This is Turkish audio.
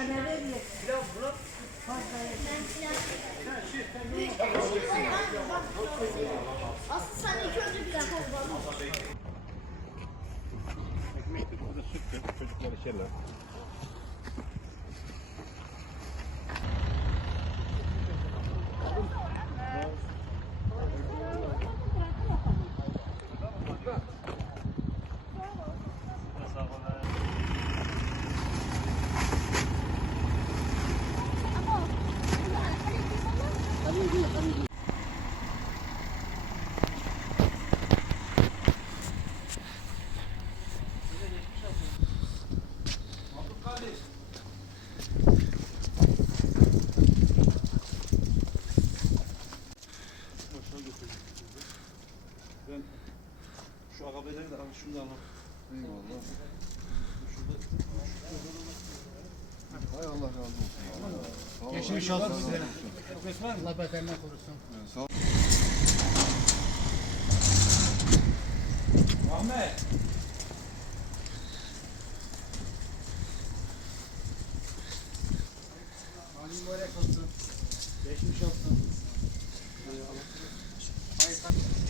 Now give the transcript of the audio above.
tane veriyor. Aslı sen ilk önce bir dakika olmalı. Ekmek de burada süt de çocuklar içerler. Ben şu arabayla da şunu da alalım. Eyvallah. Hay Allah razı olsun. Geçmiş olsun size. Allah beterinden korusun. Sağ ol. Ahmet. Ali mübarek olsun. Geçmiş olsun. Hayır.